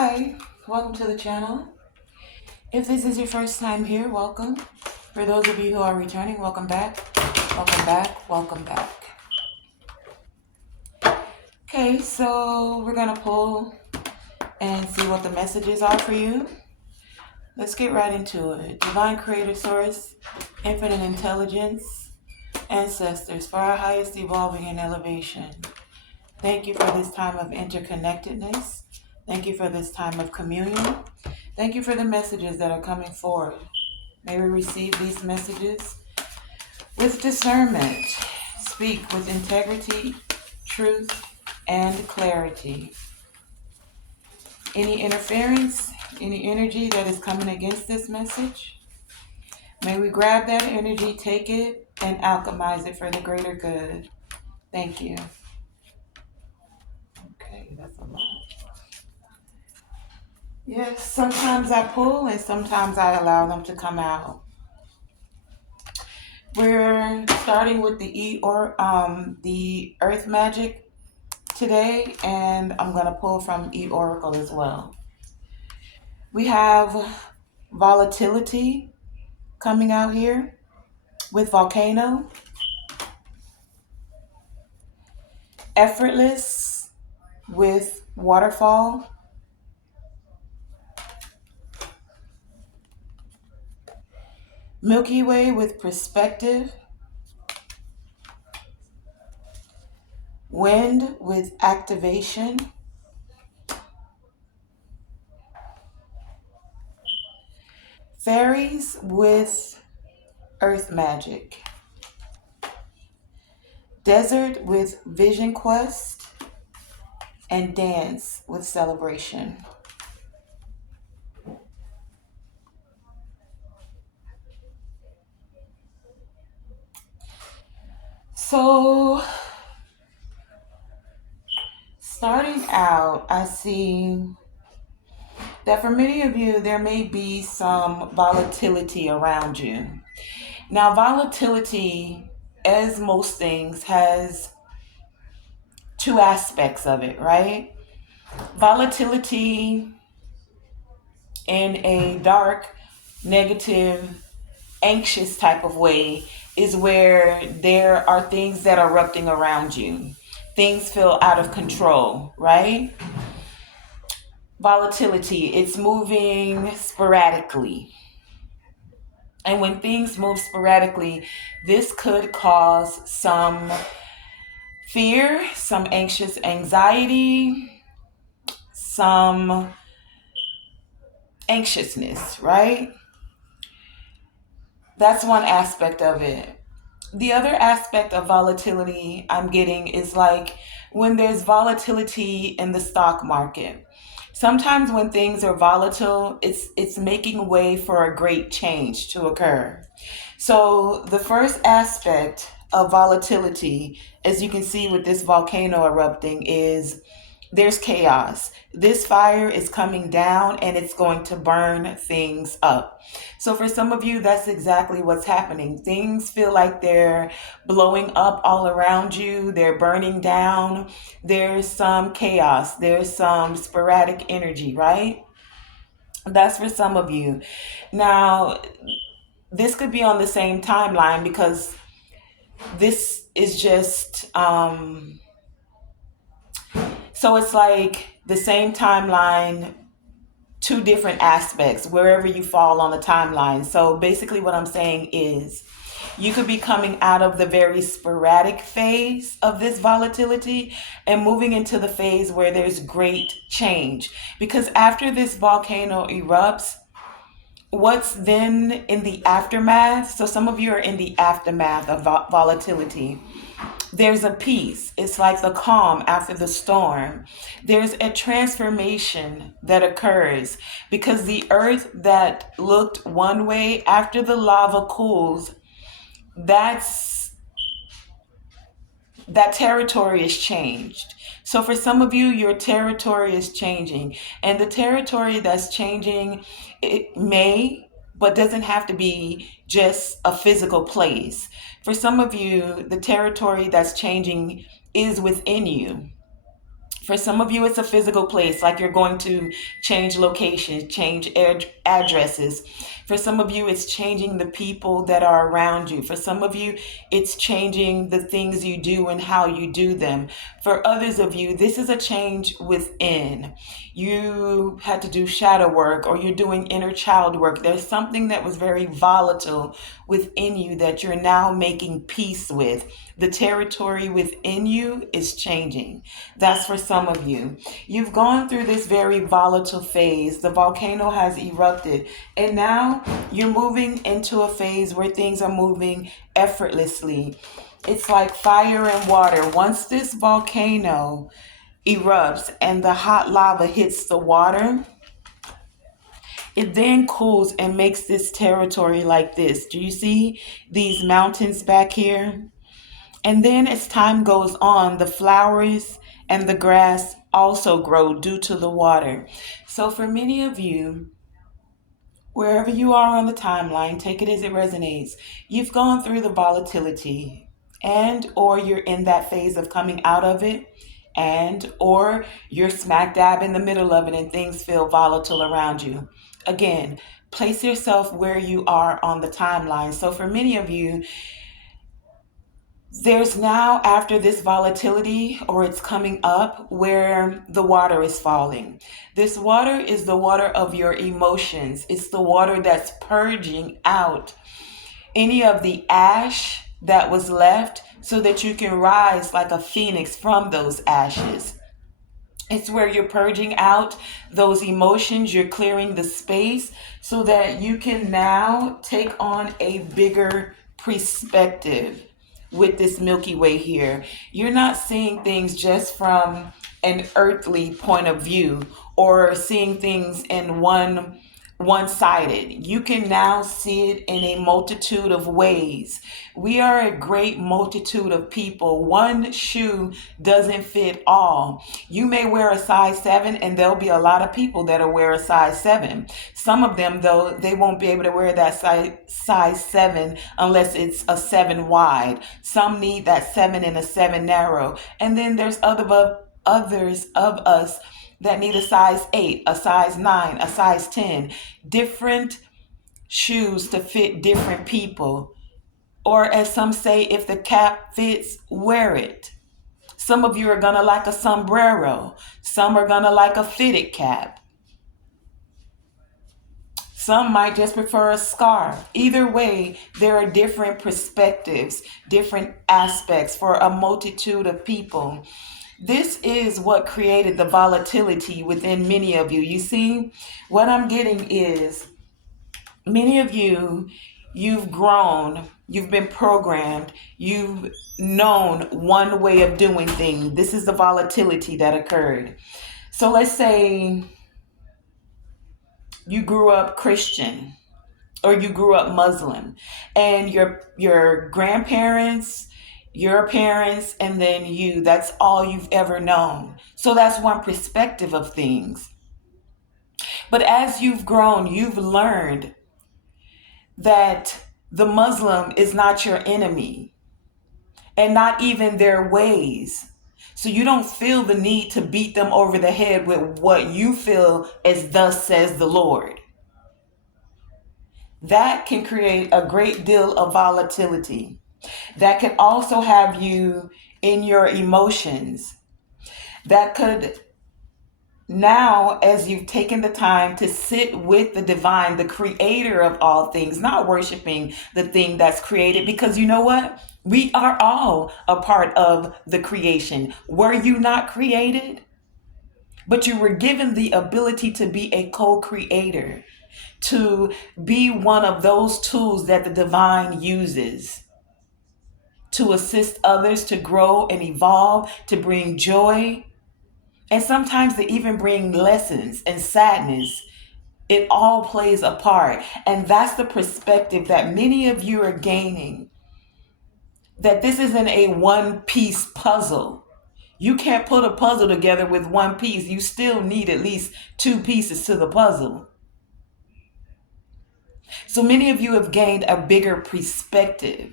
Hi, welcome to the channel. If this is your first time here, welcome. For those of you who are returning, welcome back. Welcome back. Welcome back. Okay, so we're going to pull and see what the messages are for you. Let's get right into it. Divine Creator Source, Infinite Intelligence, Ancestors, for our highest evolving and elevation. Thank you for this time of interconnectedness. Thank you for this time of communion. Thank you for the messages that are coming forward. May we receive these messages with discernment. Speak with integrity, truth, and clarity. Any interference, any energy that is coming against this message, may we grab that energy, take it, and alchemize it for the greater good. Thank you. Okay, that's a lot. Yes, sometimes I pull and sometimes I allow them to come out. We're starting with the Earth Magic today, and I'm gonna pull from E Oracle as well. We have volatility coming out here with volcano, effortless with waterfall, Milky Way with perspective, wind with activation, fairies with earth magic, desert with vision quest, and dance with celebration. So, starting out, I see that for many of you, there may be some volatility around you. Now, volatility, as most things, has two aspects of it, right? Volatility in a dark, negative, anxious type of way is where there are things that are erupting around you. Things feel out of control, right? Volatility, it's moving sporadically. And when things move sporadically, this could cause some fear, some anxious anxiety, some anxiousness, right? That's one aspect of it. The other aspect of volatility I'm getting is like when there's volatility in the stock market. Sometimes when things are volatile, it's making way for a great change to occur. So the first aspect of volatility, as you can see with this volcano erupting, is there's chaos. This fire is coming down and it's going to burn things up. So for some of you, that's exactly what's happening. Things feel like they're blowing up all around you. They're burning down. There's some chaos. There's some sporadic energy, right? That's for some of you. Now, this could be on the same timeline because this is just so it's like the same timeline, two different aspects wherever you fall on the timeline. So basically what I'm saying is you could be coming out of the very sporadic phase of this volatility and moving into the phase where there's great change, because after this volcano erupts, what's then in the aftermath? So some of you are in the aftermath of volatility. There's a peace. It's like the calm after the storm. There's a transformation that occurs because the earth that looked one way after the lava cools, that territory is changed. So for some of you, your territory is changing. And the territory that's changing, it may, but doesn't have to be just a physical place. For some of you, the territory that's changing is within you. For some of you, it's a physical place, like you're going to change locations, change addresses. For some of you, it's changing the people that are around you. For some of you, it's changing the things you do and how you do them. For others of you, this is a change within. You had to do shadow work, or you're doing inner child work. There's something that was very volatile within you that you're now making peace with. The territory within you is changing. That's for some of you. You've gone through this very volatile phase. The volcano has erupted, and now you're moving into a phase where things are moving effortlessly. It's like fire and water. Once this volcano erupts and the hot lava hits the water, it then cools and makes this territory like this. Do you see these mountains back here? And then as time goes on, the flowers and the grass also grow due to the water. So for many of you, wherever you are on the timeline, take it as it resonates. You've gone through the volatility, and or you're in that phase of coming out of it, and or you're smack dab in the middle of it and things feel volatile around you. Again, place yourself where you are on the timeline. So for many of you, there's now, after this volatility, or it's coming up, where the water is falling. This water is the water of your emotions. It's the water that's purging out any of the ash that was left so that you can rise like a phoenix from those ashes. It's where you're purging out those emotions, you're clearing the space so that you can now take on a bigger perspective with this Milky Way here. You're not seeing things just from an earthly point of view, or seeing things in one-sided. You can now see it in a multitude of ways. We are a great multitude of people. One shoe doesn't fit all. You may wear a size 7, and there'll be a lot of people that'll wear a size 7. Some of them, though, they won't be able to wear that size 7 unless it's a 7 wide. Some need that 7 and a 7 narrow. And then there's others of us that need a size 8, a size 9, a size 10, different shoes to fit different people. Or as some say, if the cap fits, wear it. Some of you are going to like a sombrero. Some are going to like a fitted cap. Some might just prefer a scarf. Either way, there are different perspectives, different aspects for a multitude of people. This is what created the volatility within many of you. You see, what I'm getting is many of you, you've grown, you've been programmed, you've known one way of doing things. This is the volatility that occurred. So let's say you grew up Christian, or you grew up Muslim, and your grandparents, your parents, and then you, that's all you've ever known. So that's one perspective of things. But as you've grown, you've learned that the Muslim is not your enemy, and not even their ways. So you don't feel the need to beat them over the head with what you feel as thus says the Lord. That can create a great deal of volatility. That can also have you in your emotions. That could now, as you've taken the time to sit with the divine, the creator of all things, not worshiping the thing that's created, because you know what? We are all a part of the creation. Were you not created? But you were given the ability to be a co-creator, to be one of those tools that the divine uses to assist others to grow and evolve, to bring joy, and sometimes to even bring lessons and sadness. It all plays a part. And that's the perspective that many of you are gaining. That this isn't a one-piece puzzle. You can't put a puzzle together with one piece. You still need at least two pieces to the puzzle. So many of you have gained a bigger perspective.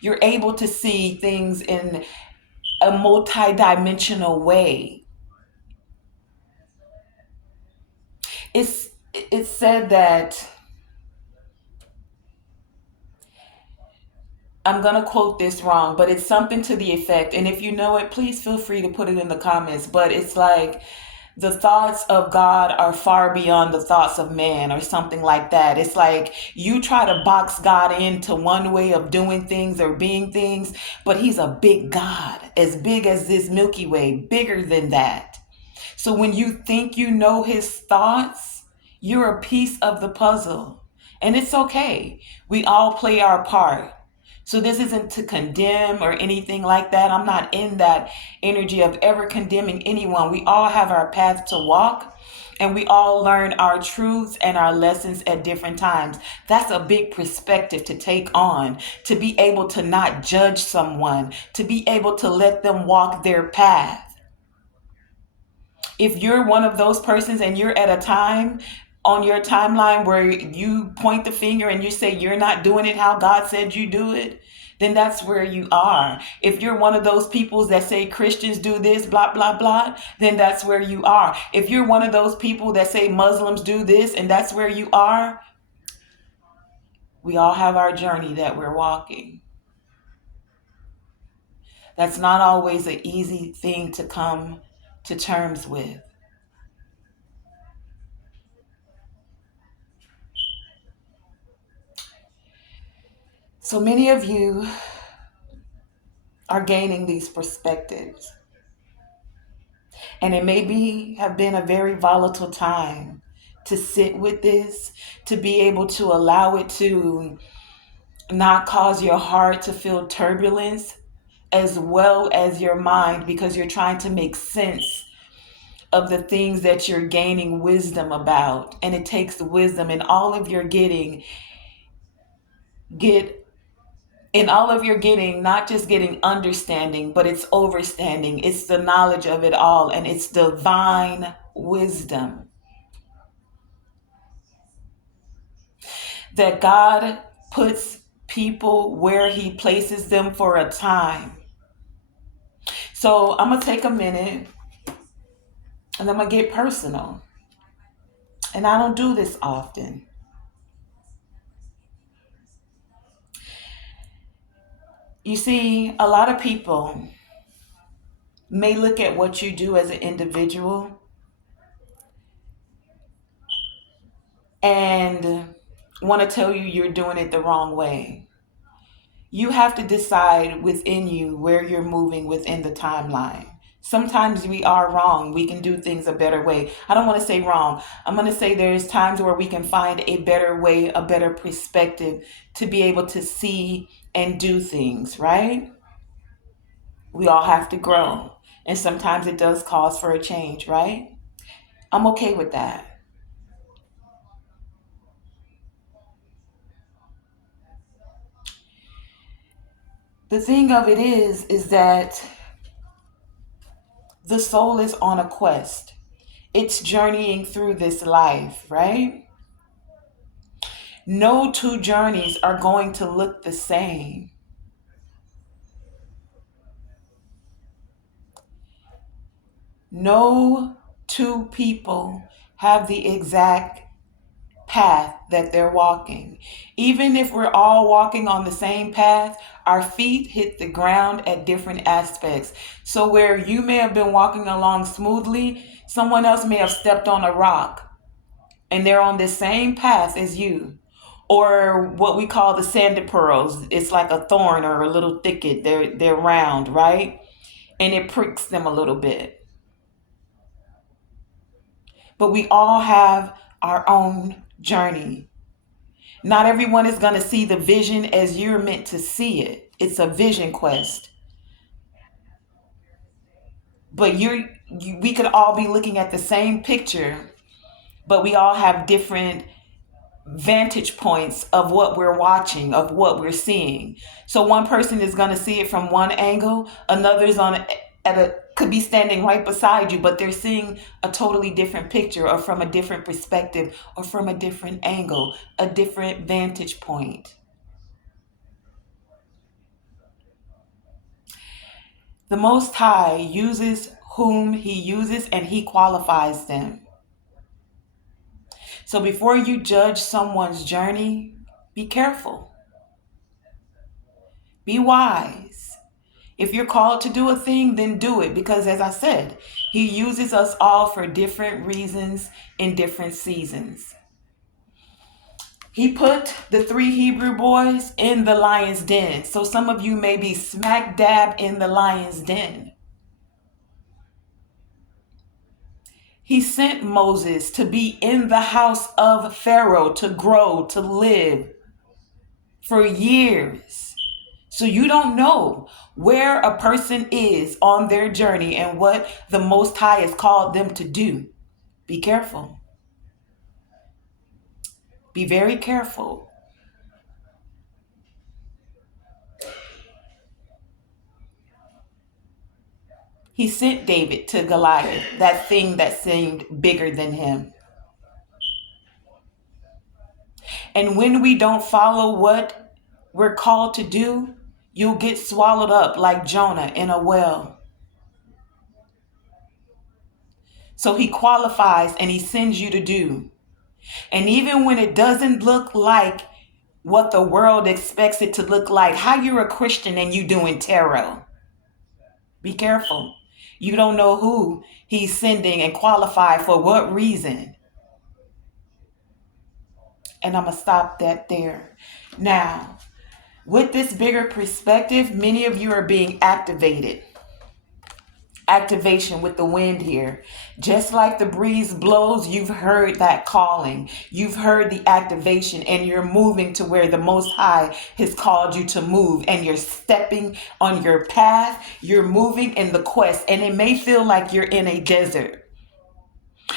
You're able to see things in a multi-dimensional way. It's it's said that, I'm going to quote this wrong, but it's something to the effect, and if you know it, please feel free to put it in the comments, but it's like the thoughts of God are far beyond the thoughts of man, or something like that. It's like you try to box God into one way of doing things or being things, but he's a big God, as big as this Milky Way, bigger than that. So when you think you know his thoughts, you're a piece of the puzzle. And it's okay. We all play our part. So this isn't to condemn or anything like that. I'm not in that energy of ever condemning anyone. We all have our path to walk, and we all learn our truths and our lessons at different times. That's a big perspective to take on, to be able to not judge someone, to be able to let them walk their path. If you're one of those persons and you're at a time on your timeline where you point the finger and you say you're not doing it how God said you do it, then that's where you are. If you're one of those people that say Christians do this, blah, blah, blah, then that's where you are. If you're one of those people that say Muslims do this and that's where you are, we all have our journey that we're walking. That's not always an easy thing to come to terms with. So many of you are gaining these perspectives. And it may be have been a very volatile time to sit with this, to be able to allow it to not cause your heart to feel turbulence as well as your mind, because you're trying to make sense of the things that you're gaining wisdom about. And it takes wisdom, and all of your get in all of your getting, not just getting understanding, but it's overstanding. It's the knowledge of it all, and it's divine wisdom that God puts people where he places them for a time. So I'm going to take a minute and I'm going to get personal. And I don't do this often. You see, a lot of people may look at what you do as an individual and want to tell you you're doing it the wrong way. You have to decide within you where you're moving within the timeline. Sometimes we are wrong. We can do things a better way. I don't want to say wrong. I'm going to say there's times where we can find a better way, a better perspective to be able to see and do things, right? We all have to grow. And sometimes it does cause for a change, right? I'm okay with that. The thing of it is that the soul is on a quest. It's journeying through this life, right? No two journeys are going to look the same. No two people have the exact path that they're walking. Even if we're all walking on the same path, our feet hit the ground at different aspects. So where you may have been walking along smoothly, someone else may have stepped on a rock and they're on the same path as you. Or what we call the sandy pearls. It's like a thorn or a little thicket. They're round, right? And it pricks them a little bit. But we all have our own journey. Not everyone is going to see the vision as you're meant to see it. It's a vision quest. But we could all be looking at the same picture, but we all have different vantage points of what we're watching, of what we're seeing. So one person is going to see it from one angle, another's on at a could be standing right beside you, but they're seeing a totally different picture, or from a different perspective, or from a different angle, a different vantage point. The Most High uses whom he uses, and he qualifies them. So before you judge someone's journey, be careful, be wise. If you're called to do a thing, then do it. Because as I said, he uses us all for different reasons in different seasons. He put the three Hebrew boys in the lion's den. So some of you may be smack dab in the lion's den. He sent Moses to be in the house of Pharaoh, to grow, to live for years. So you don't know where a person is on their journey and what the Most High has called them to do. Be careful. Be very careful. He sent David to Goliath, that thing that seemed bigger than him. And when we don't follow what we're called to do, you'll get swallowed up like Jonah in a well. So he qualifies and he sends you to do. And even when it doesn't look like what the world expects it to look like, how you're a Christian and you doing tarot, be careful. You don't know who he's sending and qualified for what reason. And I'm going to stop that there. Now, with this bigger perspective, many of you are being activated. Activation with the wind here. Just like the breeze blows, you've heard that calling. You've heard the activation, and you're moving to where the Most High has called you to move, and you're stepping on your path. You're moving in the quest, and it may feel like you're in a desert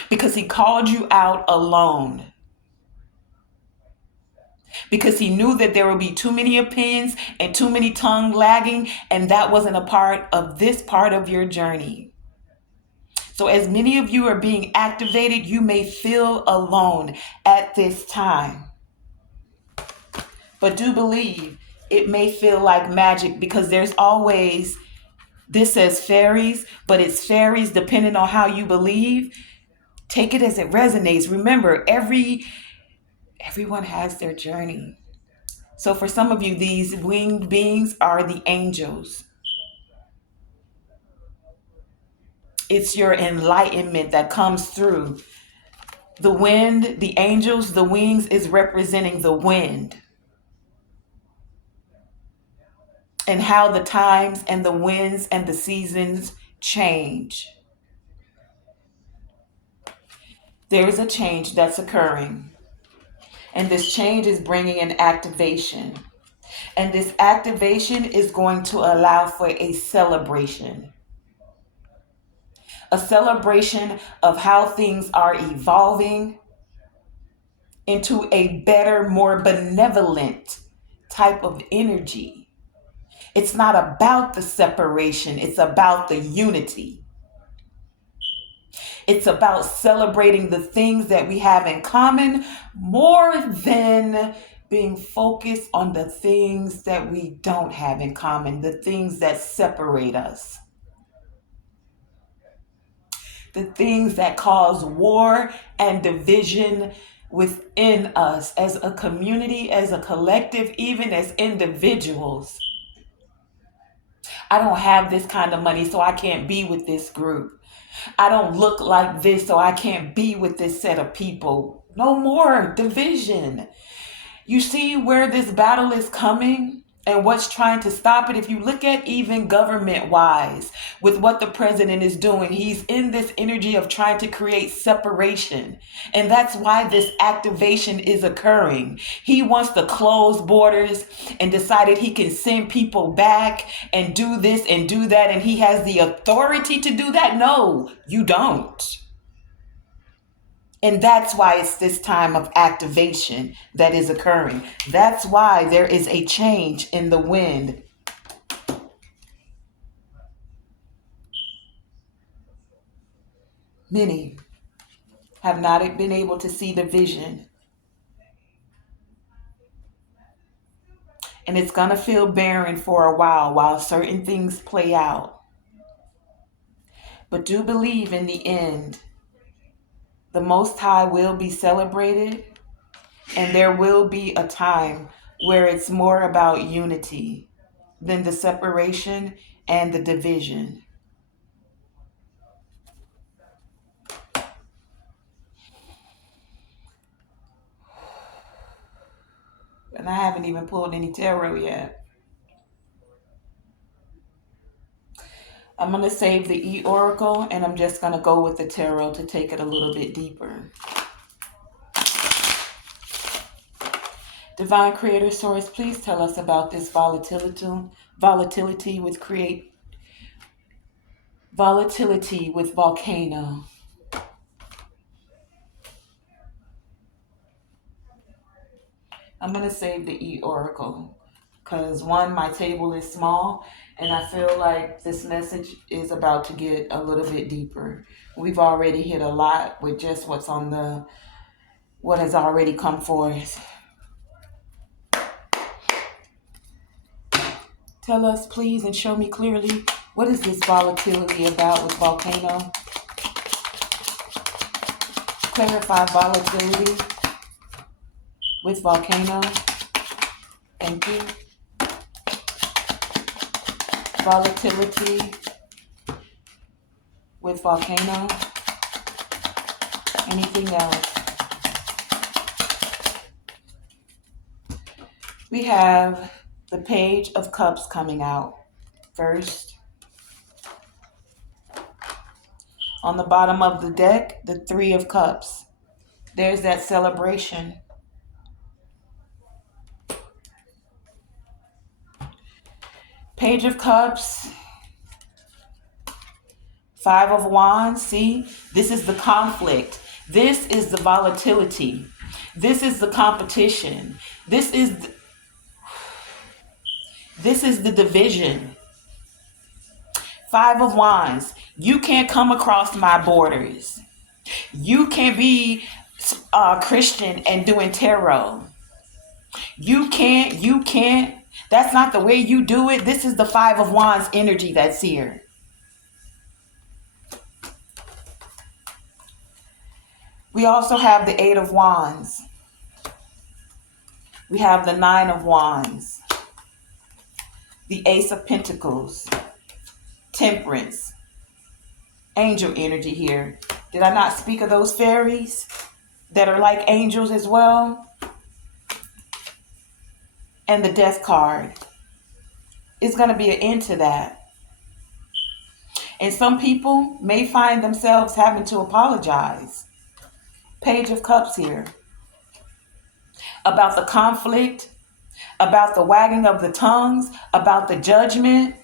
because he called you out alone. Because he knew that there would be too many opinions and too many tongue lagging, and that wasn't a part of this part of your journey. So as many of you are being activated, you may feel alone at this time. But do believe it may feel like magic, because there's always, this says fairies, but it's fairies depending on how you believe. Take it as it resonates. Remember, everyone has their journey. So for some of you, these winged beings are the angels. It's your enlightenment that comes through. The wind, the angels, the wings is representing the wind. And how the times and the winds and the seasons change. There's a change that's occurring. And this change is bringing an activation. And this activation is going to allow for a celebration. A celebration of how things are evolving into a better, more benevolent type of energy. It's not about the separation, it's about the unity. It's about celebrating the things that we have in common more than being focused on the things that we don't have in common, the things that separate us. The things that cause war and division within us as a community, as a collective, even as individuals. I don't have this kind of money, so I can't be with this group. I don't look like this, so I can't be with this set of people. No more division. You see where this battle is coming and what's trying to stop it? If you look at even government-wise with what the president is doing, he's in this energy of trying to create separation. And that's why this activation is occurring. He wants to close borders and decided he can send people back and do this and do that. And he has the authority to do that. No, you don't. And that's why it's this time of activation that is occurring. That's why there is a change in the wind. Many have not been able to see the vision. And it's going to feel barren for a while certain things play out. But do believe in the end, The Most High will be celebrated, and there will be a time where it's more about unity than the separation and the division. And I haven't even pulled any tarot yet. I'm going to save the E-Oracle, and I'm just going to go with the tarot to take it a little bit deeper. Divine Creator Source, please tell us about this volatility with volcano. I'm going to save the E-Oracle because one, my table is small, and I feel like this message is about to get a little bit deeper. We've already hit a lot with just what has already come forth. Tell us, please, and show me clearly, what is this volatility about with volcano? Clarify volatility with volcano. Thank you. Volatility with volcano. Anything else? We have the Page of Cups coming out first. On the bottom of the deck, the Three of Cups. There's that celebration. Page of Cups. Five of Wands. See, this is the conflict. This is the volatility. This is the competition. This is the division. Five of Wands. You can't come across my borders. You can't be Christian and doing tarot. You can't. That's not the way you do it. This is the Five of Wands energy that's here. We also have the Eight of Wands. We have the Nine of Wands. The Ace of Pentacles. Temperance. Angel energy here. Did I not speak of those fairies that are like angels as well? And the Death card. It's going to be an end to that. And some people may find themselves having to apologize. Page of Cups here. About the conflict, about the wagging of the tongues, about the judgment.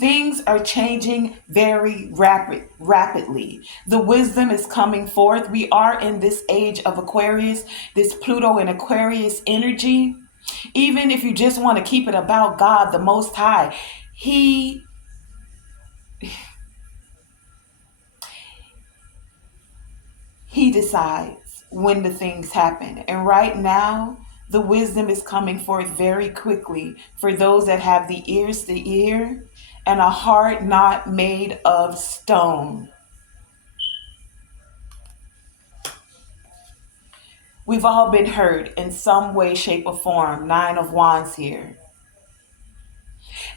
Things are changing very rapidly. The wisdom is coming forth. We are in this age of Aquarius, this Pluto and Aquarius energy. Even if you just want to keep it about God, the Most High, He decides when the things happen. And right now, the wisdom is coming forth very quickly for those that have the ears to hear and a heart not made of stone. We've all been hurt in some way, shape, or form. Nine of Wands here.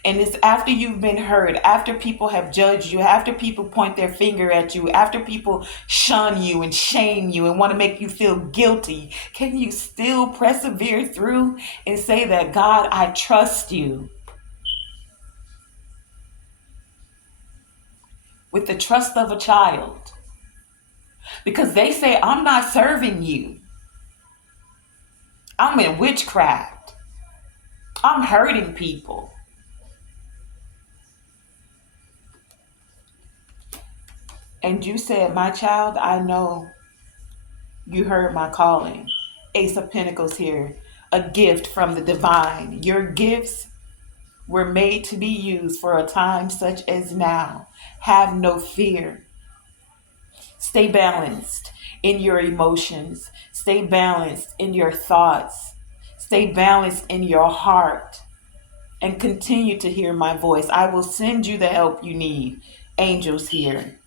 And it's after you've been hurt, after people have judged you, after people point their finger at you, after people shun you and shame you and want to make you feel guilty, can you still persevere through and say that, God, I trust you? With the trust of a child. Because they say, I'm not serving you. I'm in witchcraft. I'm hurting people. And you said, my child, I know you heard my calling. Ace of Pentacles here. A gift from the divine. Your gifts were made to be used for a time such as now. Have no fear. Stay balanced in your emotions. Stay balanced in your thoughts. Stay balanced in your heart. And continue to hear my voice. I will send you the help you need. Angels here.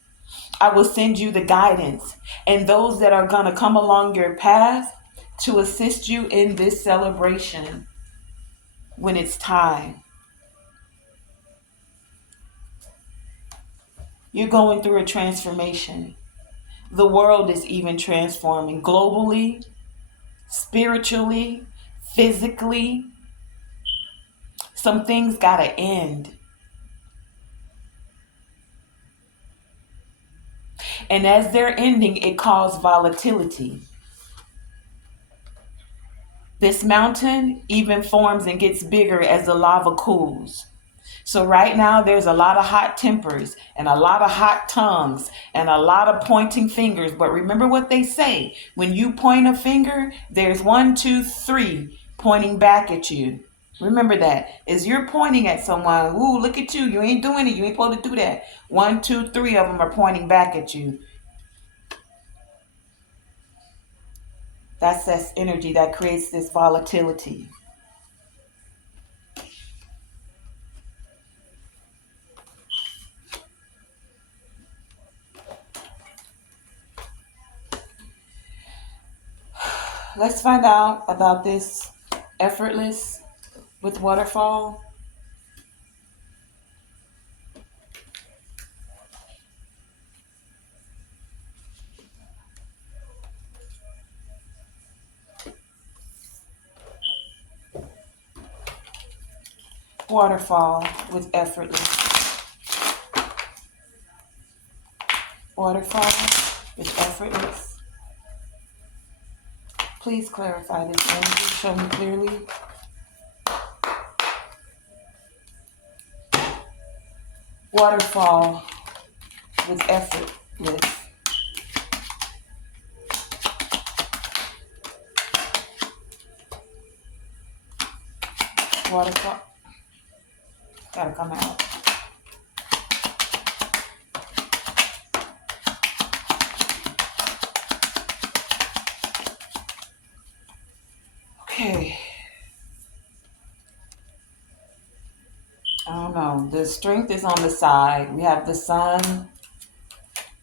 I will send you the guidance and those that are going to come along your path to assist you in this celebration when it's time. You're going through a transformation. The world is even transforming globally, spiritually, physically. Some things got to end. And as they're ending, it caused volatility. This mountain even forms and gets bigger as the lava cools. So right now there's a lot of hot tempers and a lot of hot tongues and a lot of pointing fingers. But remember what they say. When you point a finger, there's one, two, three pointing back at you. Remember that. As you're pointing at someone, ooh, look at you. You ain't doing it. You ain't supposed to do that. One, two, three of them are pointing back at you. That's that energy that creates this volatility. Let's find out about this effortless with waterfall. Waterfall with effortless. Waterfall with effortless. Please clarify this energy. Show me clearly. Waterfall with effortless. Waterfall. Gotta come out. Okay. I don't know. The strength is on the side. We have the sun.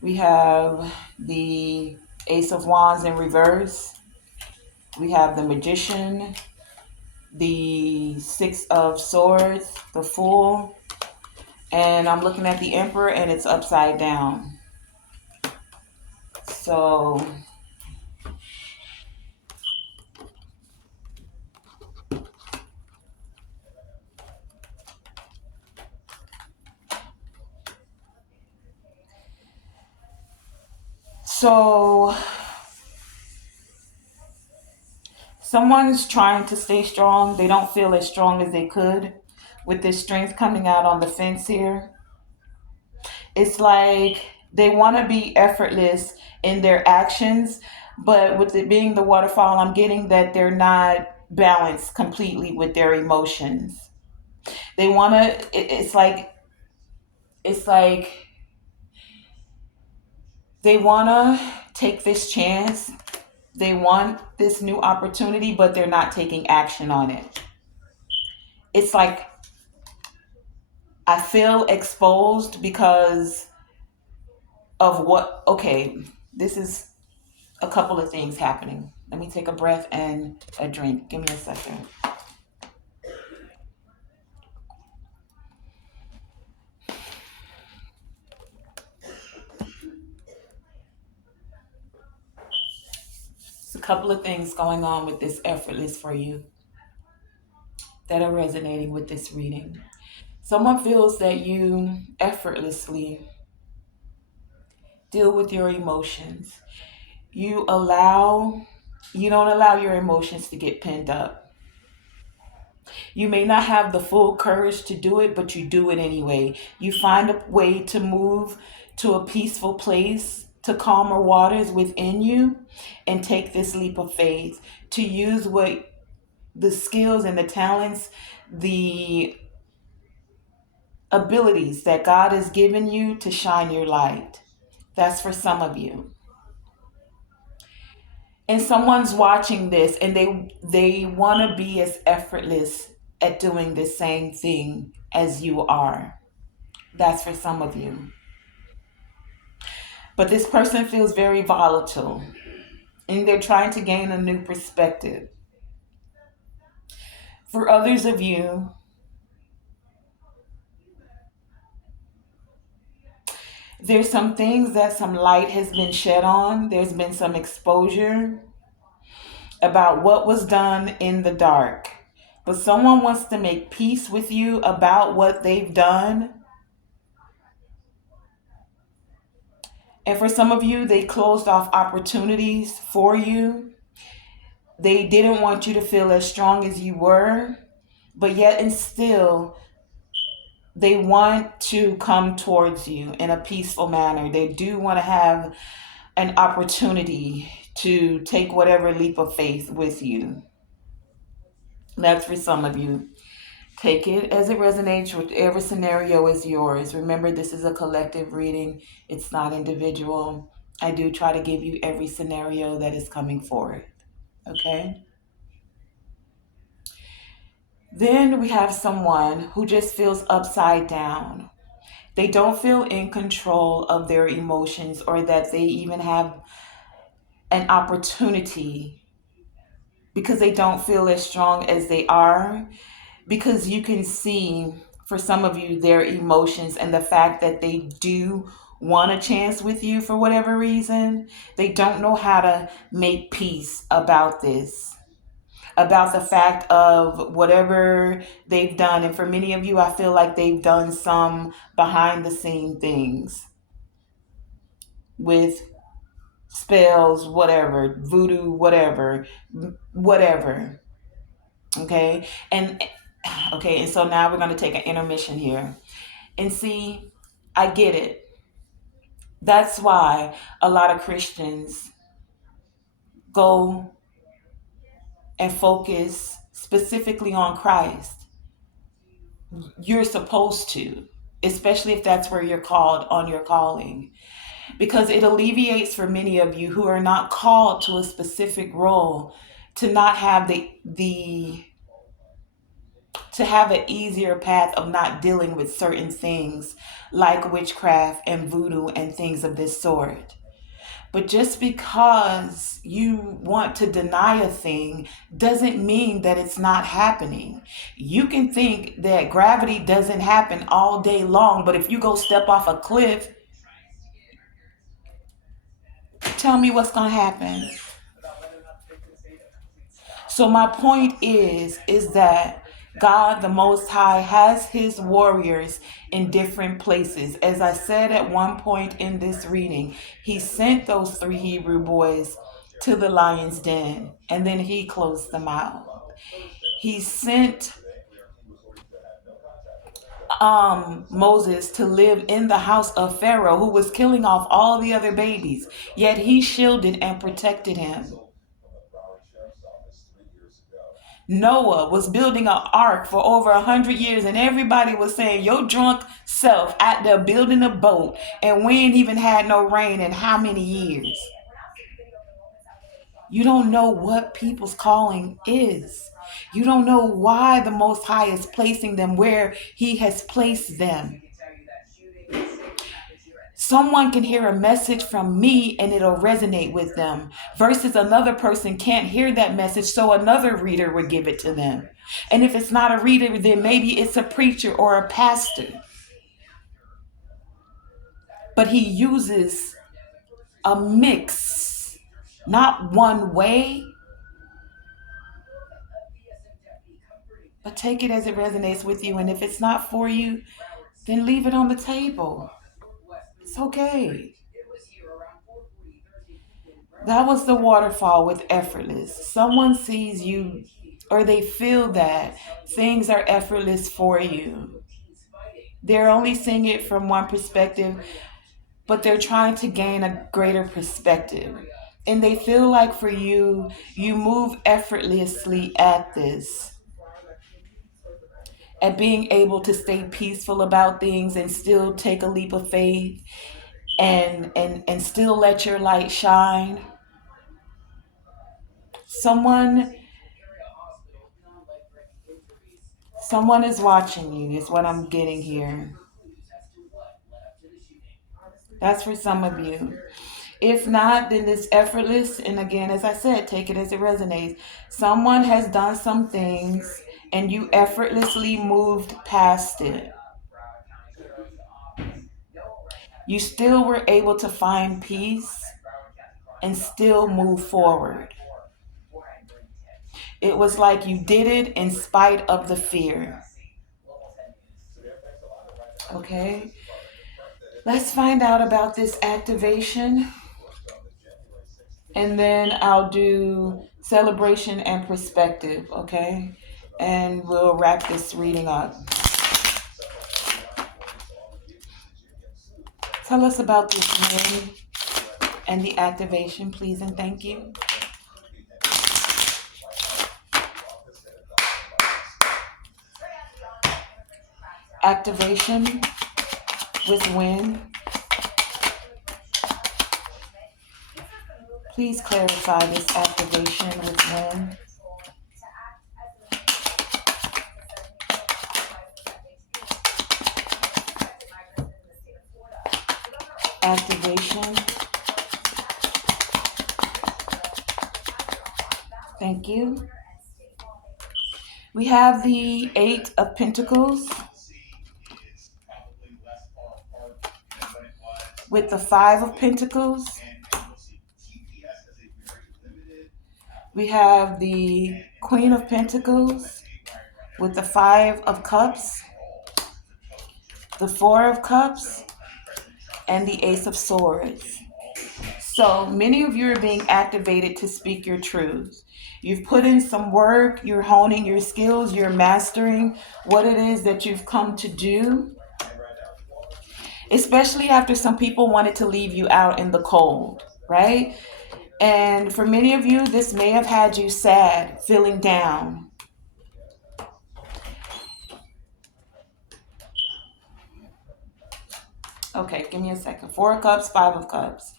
We have the Ace of Wands in reverse. We have the Magician, the Six of Swords, the Fool, and I'm looking at the Emperor and it's upside down. So so someone's trying to stay strong. They don't feel as strong as they could with this strength coming out on the fence here. It's like they want to be effortless in their actions, but with it being the waterfall, I'm getting that they're not balanced completely with their emotions. They want to, it's like they want to take this chance. They want this new opportunity, but they're not taking action on it. It's like I feel exposed because of what, okay, this is a couple of things happening. Let me take a breath and a drink. Give me a second. There's a couple of things going on with this effortless for you that are resonating with this reading. Someone feels that you effortlessly deal with your emotions. You allow, you don't allow your emotions to get pinned up. You may not have the full courage to do it, but you do it anyway. You find a way to move to a peaceful place, to calmer waters within you, and take this leap of faith to use what the skills and the talents, the abilities that God has given you to shine your light. That's for some of you. And someone's watching this and they want to be as effortless at doing the same thing as you are. That's for some of you. But this person feels very volatile and they're trying to gain a new perspective. For others of you, there's some things that some light has been shed on. There's been some exposure about what was done in the dark. But someone wants to make peace with you about what they've done. And for some of you, they closed off opportunities for you. They didn't want you to feel as strong as you were, but yet and still, they want to come towards you in a peaceful manner. They do want to have an opportunity to take whatever leap of faith with you. That's for some of you. Take it as it resonates. Whatever scenario is yours. Remember, this is a collective reading, it's not individual. I do try to give you every scenario that is coming forward. Okay? Then we have someone who just feels upside down. They don't feel in control of their emotions or that they even have an opportunity because they don't feel as strong as they are. Because you can see for some of you their emotions and the fact that they do want a chance with you for whatever reason. They don't know how to make peace about this, about the fact of whatever they've done. And for many of you, I feel like they've done some behind the scene things with spells, whatever, voodoo, whatever, whatever. Okay. And so now we're going to take an intermission here. And see, I get it. That's why a lot of Christians go and focus specifically on Christ. You're supposed to, especially if that's where you're called on your calling, because it alleviates for many of you who are not called to a specific role to not have the to have an easier path of not dealing with certain things like witchcraft and voodoo and things of this sort. But just because you want to deny a thing doesn't mean that it's not happening. You can think that gravity doesn't happen all day long, but if you go step off a cliff, tell me what's going to happen. So my point is that God the Most High has his warriors in different places. As I said at one point in this reading, he sent those three Hebrew boys to the lion's den and then he closed them out. He sent Moses to live in the house of Pharaoh, who was killing off all the other babies, yet he shielded and protected him. Noah was building an ark for over 100 years, and everybody was saying, "Your drunk self out there building a boat, and we ain't even had no rain in how many years?" You don't know what people's calling is. You don't know why the Most High is placing them where He has placed them. Someone can hear a message from me and it'll resonate with them, versus another person can't hear that message, so another reader would give it to them. And if it's not a reader, then maybe it's a preacher or a pastor. But he uses a mix, not one way, but take it as it resonates with you. And if it's not for you, then leave it on the table. It's okay. That was the waterfall with effortless. Someone sees you or they feel that things are effortless for you. They're only seeing it from one perspective, but they're trying to gain a greater perspective. And they feel like for you, you move effortlessly at this, at being able to stay peaceful about things and still take a leap of faith and still let your light shine. Someone someone is watching you is what I'm getting here. That's for some of you. If not, then it's effortless. And again, as I said, take it as it resonates. Someone has done some things and you effortlessly moved past it. You still were able to find peace and still move forward. It was like you did it in spite of the fear. Okay, let's find out about this activation. And then I'll do celebration and perspective, okay? And we'll wrap this reading up. Tell us about this win and the activation, please and thank you. Activation with win. Please clarify this activation with win. Activation. Thank you. We have the Eight of Pentacles with the Five of Pentacles. We have the Queen of Pentacles with the Five of Cups, the Four of Cups, and the Ace of Swords. So many of you are being activated to speak your truth. You've put in some work, you're honing your skills, you're mastering what it is that you've come to do, especially after some people wanted to leave you out in the cold, right? And for many of you, this may have had you sad, feeling down. Okay, give me a second. Four of Cups, Five of Cups.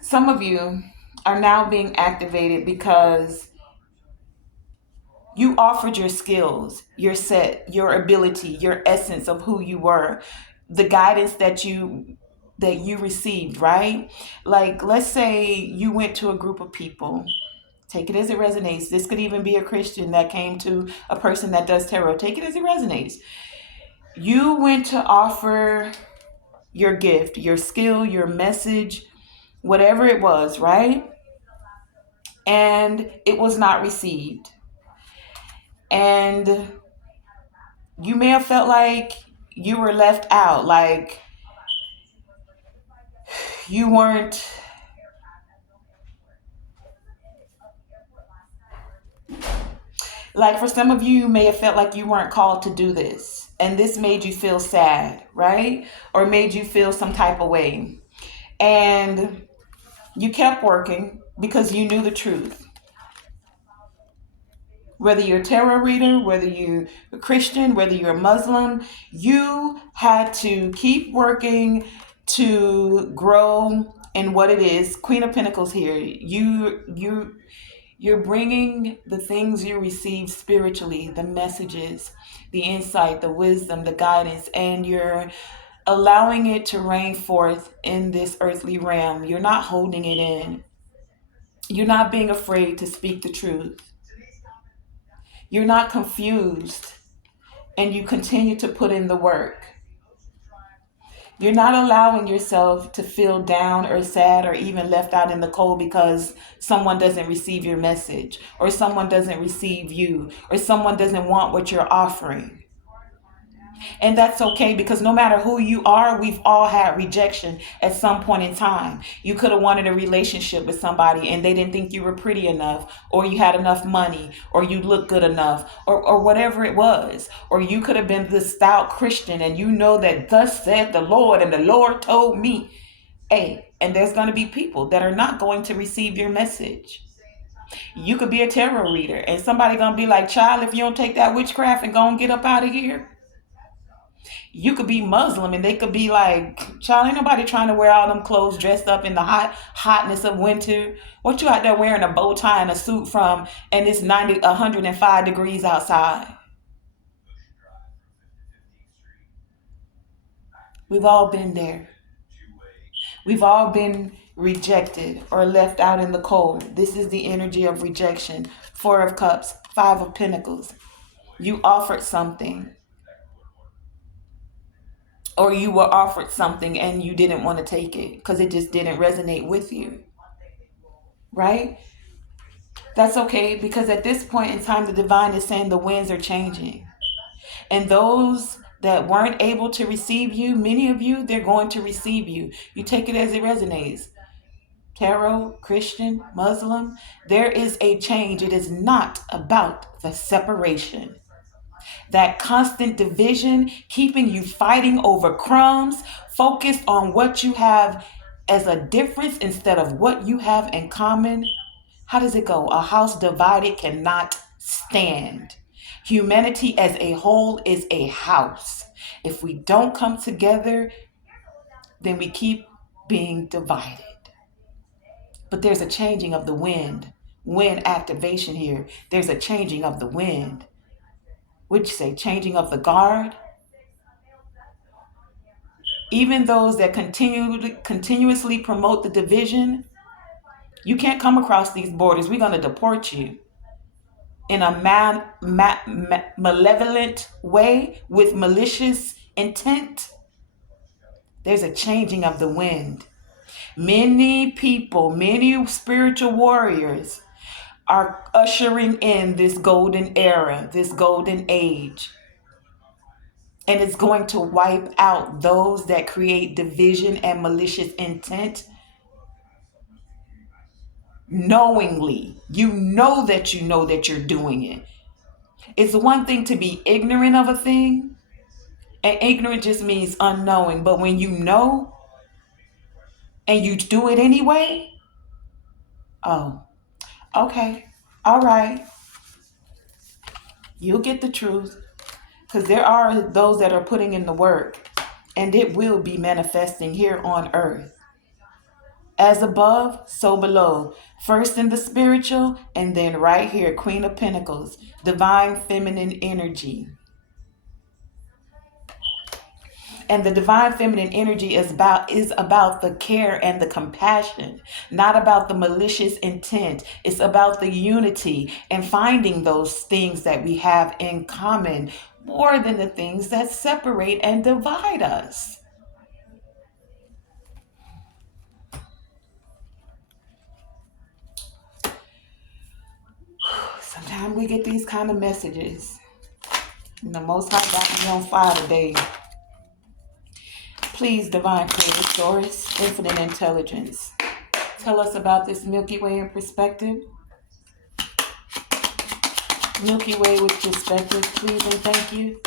Some of you are now being activated because you offered your skills, your set, your ability, your essence of who you were, the guidance that you received, right? Like, let's say you went to a group of people. Take it as it resonates. This could even be a Christian that came to a person that does tarot. Take it as it resonates. You went to offer your gift, your skill, your message, whatever it was, right? And it was not received. And you may have felt like you were left out, like you weren't, like for some of you, you may have felt like you weren't called to do this. And this made you feel sad, right? Or made you feel some type of way. And you kept working because you knew the truth. Whether you're a tarot reader, whether you're a Christian, whether you're a Muslim, you had to keep working to grow in what it is. Queen of Pentacles here. You're bringing the things you receive spiritually, the messages, the insight, the wisdom, the guidance, and you're allowing it to rain forth in this earthly realm. You're not holding it in. You're not being afraid to speak the truth. You're not confused, and you continue to put in the work. You're not allowing yourself to feel down or sad or even left out in the cold because someone doesn't receive your message, or someone doesn't receive you, or someone doesn't want what you're offering. And that's okay, because no matter who you are, we've all had rejection at some point in time. You could have wanted a relationship with somebody and they didn't think you were pretty enough, or you had enough money, or you looked good enough, or whatever it was. Or you could have been the stout Christian and you know that thus said the Lord and the Lord told me. Hey, and there's going to be people that are not going to receive your message. You could be a tarot reader and somebody going to be like, child, if you don't take that witchcraft and go and get up out of here. You could be Muslim and they could be like, child, ain't nobody trying to wear all them clothes dressed up in the hotness of winter. What you out there wearing a bow tie and a suit from, and it's 105 degrees outside? We've all been there. We've all been rejected or left out in the cold. This is the energy of rejection. Four of Cups, Five of Pentacles. You offered something, or you were offered something and you didn't want to take it because it just didn't resonate with you, right? That's okay, because at this point in time, the divine is saying the winds are changing. And those that weren't able to receive you, many of you, they're going to receive you. You take it as it resonates. Tarot, Christian, Muslim, there is a change. It is not about the separation. That constant division, keeping you fighting over crumbs, focused on what you have as a difference instead of what you have in common. How does it go? A house divided cannot stand. Humanity as a whole is a house. If we don't come together, then we keep being divided. But there's a changing of the wind activation here. There's a changing of the wind. Would you say changing of the guard? Even those that continuously promote the division, you can't come across these borders. We're going to deport you in a malevolent way with malicious intent. There's a changing of the wind. Many people, many spiritual warriors are ushering in this golden era, this golden age. And it's going to wipe out those that create division and malicious intent knowingly. You know that you're doing it. It's one thing to be ignorant of a thing, and ignorant just means unknowing. But when you know and you do it anyway, oh, okay, all right, you'll get the truth. Because there are those that are putting in the work, and it will be manifesting here on earth. As above, so below. First in the spiritual, and then right here, Queen of Pentacles, divine feminine energy. And the divine feminine energy is about the care and the compassion, not about the malicious intent. It's about the unity and finding those things that we have in common more than the things that separate and divide us. Sometimes we get these kind of messages. And the Most High got me on fire today. Please, divine creator source, infinite intelligence, tell us about this Milky Way in perspective. Milky Way with perspective, please and thank you.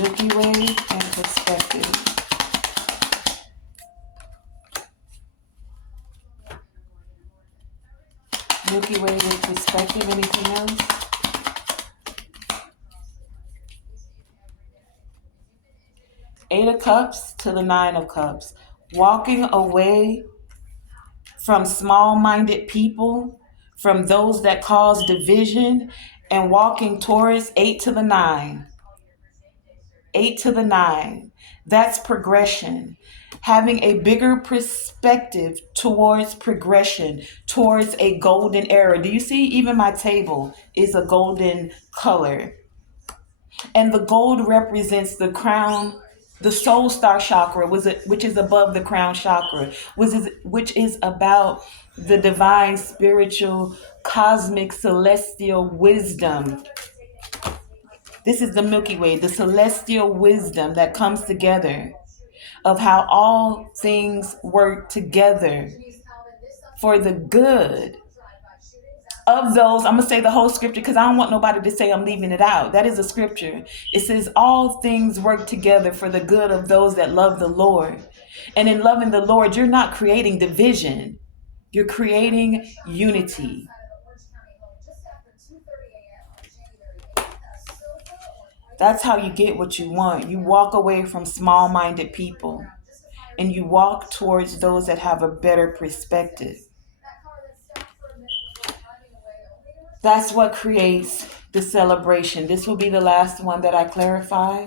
Milky Way and perspective. Milky Way with perspective. Anything else? Eight of Cups to the Nine of Cups. Walking away from small-minded people, from those that cause division, and walking towards 8 to the 9. 8 to the 9. That's progression. Having a bigger perspective towards progression, towards a golden era. Do you see? Even my table is a golden color. And the gold represents the crown, the soul star chakra, which is above the crown chakra, which is about the divine, spiritual, cosmic, celestial wisdom. This is the Milky Way, the celestial wisdom that comes together, of how all things work together for the good of those. I'm going to say the whole scripture because I don't want nobody to say I'm leaving it out. That is a scripture. It says all things work together for the good of those that love the Lord. And in loving the Lord, you're not creating division. You're creating unity. That's how you get what you want. You walk away from small-minded people and you walk towards those that have a better perspective. That's what creates the celebration. This will be the last one that I clarify.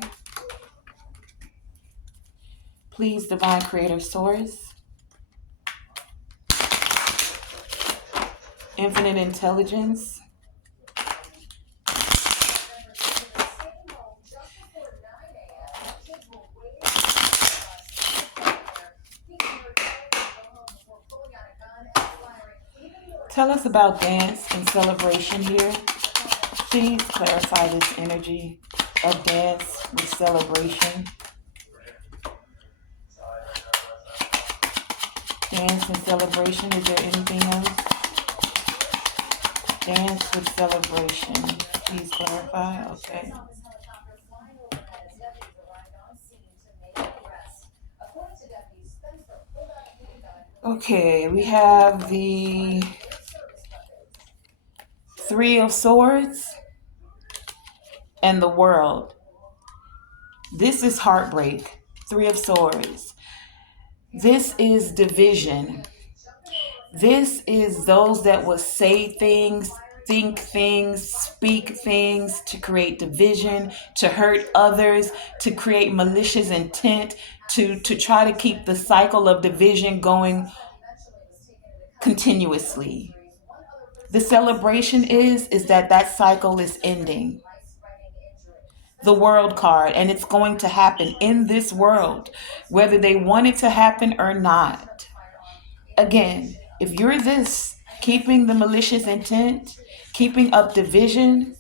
Please, Divine Creator Source, Infinite Intelligence, tell us about dance and celebration here. Please clarify this energy of dance with celebration. Dance and celebration. Is there anything else? Dance with celebration. Please clarify. Okay. Okay, we have the Three of Swords and the World. This is heartbreak. Three of Swords. This is division. This is those that will say things, think things, speak things to create division, to hurt others, to create malicious intent, to try to keep the cycle of division going continuously. The celebration is that cycle is ending. The World card, and it's going to happen in this world, whether they want it to happen or not. Again, if you're this, keeping the malicious intent, keeping up division,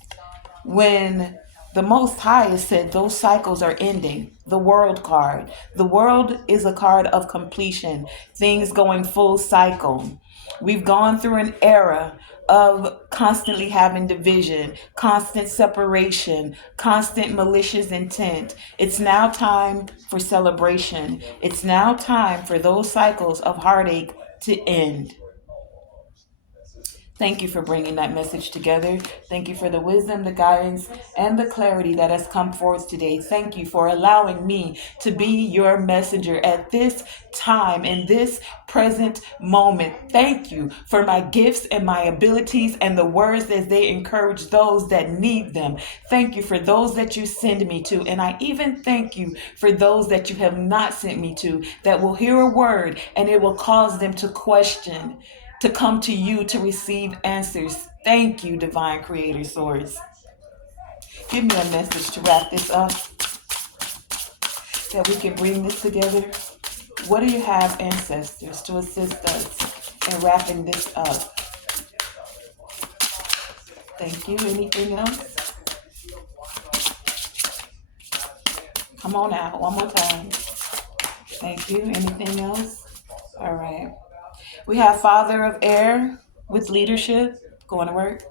when the Most High has said those cycles are ending. The World card. The World is a card of completion, things going full cycle. We've gone through an era of constantly having division, constant separation, constant malicious intent. It's now time for celebration. It's now time for those cycles of heartache to end. Thank you for bringing that message together. Thank you for the wisdom, the guidance, and the clarity that has come forth today. Thank you for allowing me to be your messenger at this time, in this present moment. Thank you for my gifts and my abilities and the words as they encourage those that need them. Thank you for those that you send me to. And I even thank you for those that you have not sent me to, that will hear a word and it will cause them to question, to come to you to receive answers. Thank you, Divine Creator Source. Give me a message to wrap this up, that we can bring this together. What do you have, ancestors, to assist us in wrapping this up? Thank you. Anything else? Come on out one more time. Thank you. Anything else? All right. We have Father of Air with leadership. Going to work.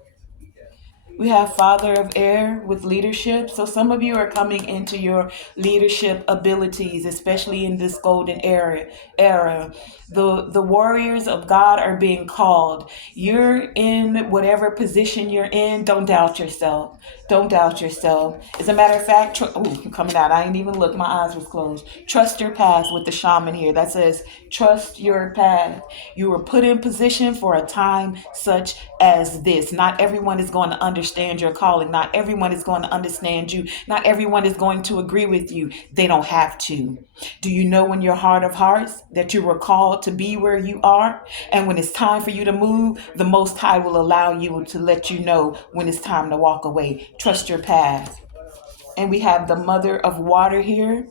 We have Father of Air with leadership. So some of you are coming into your leadership abilities, especially in this golden era. The warriors of God are being called. You're in whatever position you're in. Don't doubt yourself. Don't doubt yourself. As a matter of fact, I'm coming out. I ain't even looked. My eyes was closed. Trust your path with the shaman here. That says, trust your path. You were put in position for a time such as this. Not everyone is going to understand your calling. Not everyone is going to understand you. Not everyone is going to agree with you. They don't have to. Do you know in your heart of hearts that you were called to be where you are? And when it's time for you to move, the Most High will allow you to let you know when it's time to walk away. Trust your path. And we have the Mother of Water here.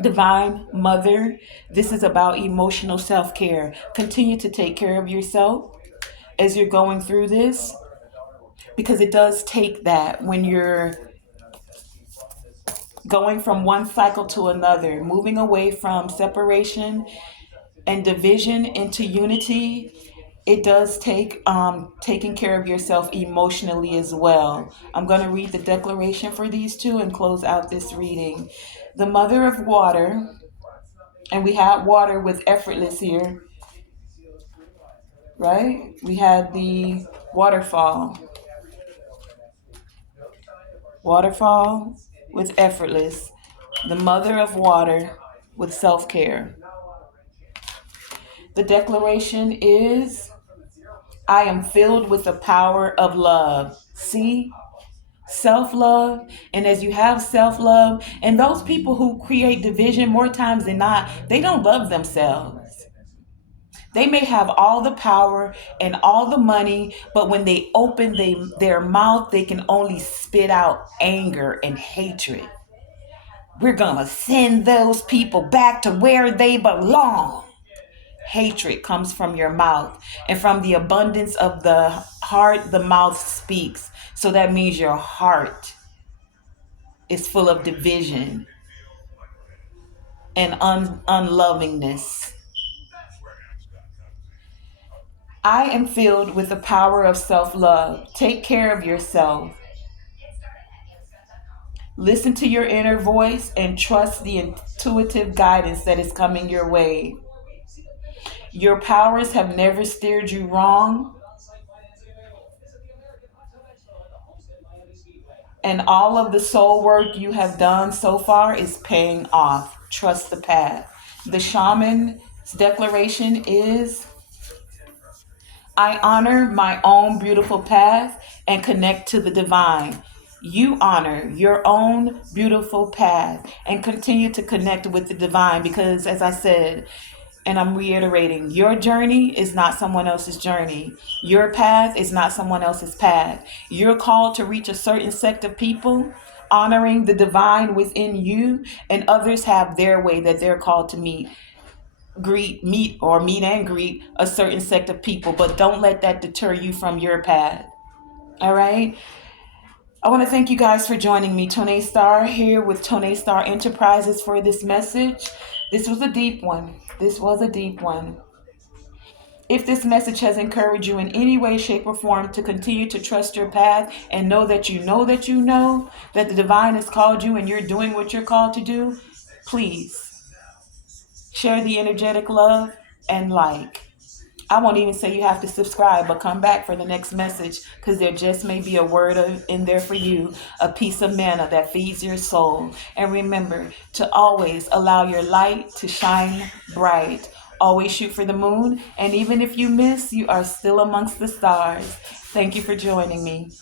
Divine Mother. This is about emotional self-care. Continue to take care of yourself as you're going through this, because it does take that when you're going from one cycle to another, moving away from separation and division into unity. It does take taking care of yourself emotionally as well. I'm going to read the declaration for these two and close out this reading. The Mother of Water, and we had water with effortless here, right? We had the waterfall with effortless. The Mother of Water with self-care. The declaration is, I am filled with the power of love. See? Self love. And as you have self love, and those people who create division more times than not, they don't love themselves. They may have all the power and all the money, but when they open their mouth, they can only spit out anger and hatred. We're going to send those people back to where they belong. Hatred comes from your mouth, and from the abundance of the heart, the mouth speaks. So that means your heart is full of division and unlovingness. I am filled with the power of self love. Take care of yourself. Listen to your inner voice and trust the intuitive guidance that is coming your way. Your powers have never steered you wrong, and all of the soul work you have done so far is paying off. Trust the path. The shaman's declaration is: I honor my own beautiful path and connect to the divine. You honor your own beautiful path and continue to connect with the divine because, as I said, and I'm reiterating, your journey is not someone else's journey. Your path is not someone else's path. You're called to reach a certain sect of people, honoring the divine within you, and others have their way that they're called to meet and greet a certain sect of people, but don't let that deter you from your path. All right. I want to thank you guys for joining me. Tonae Star here with Tonae Star Enterprises for this message. This was a deep one. This was a deep one. If this message has encouraged you in any way, shape, or form to continue to trust your path and know that you know that you know that the divine has called you and you're doing what you're called to do, please share the energetic love and like. I won't even say you have to subscribe, but come back for the next message because there just may be a word in there for you, a piece of manna that feeds your soul. And remember to always allow your light to shine bright. Always shoot for the moon. And even if you miss, you are still amongst the stars. Thank you for joining me.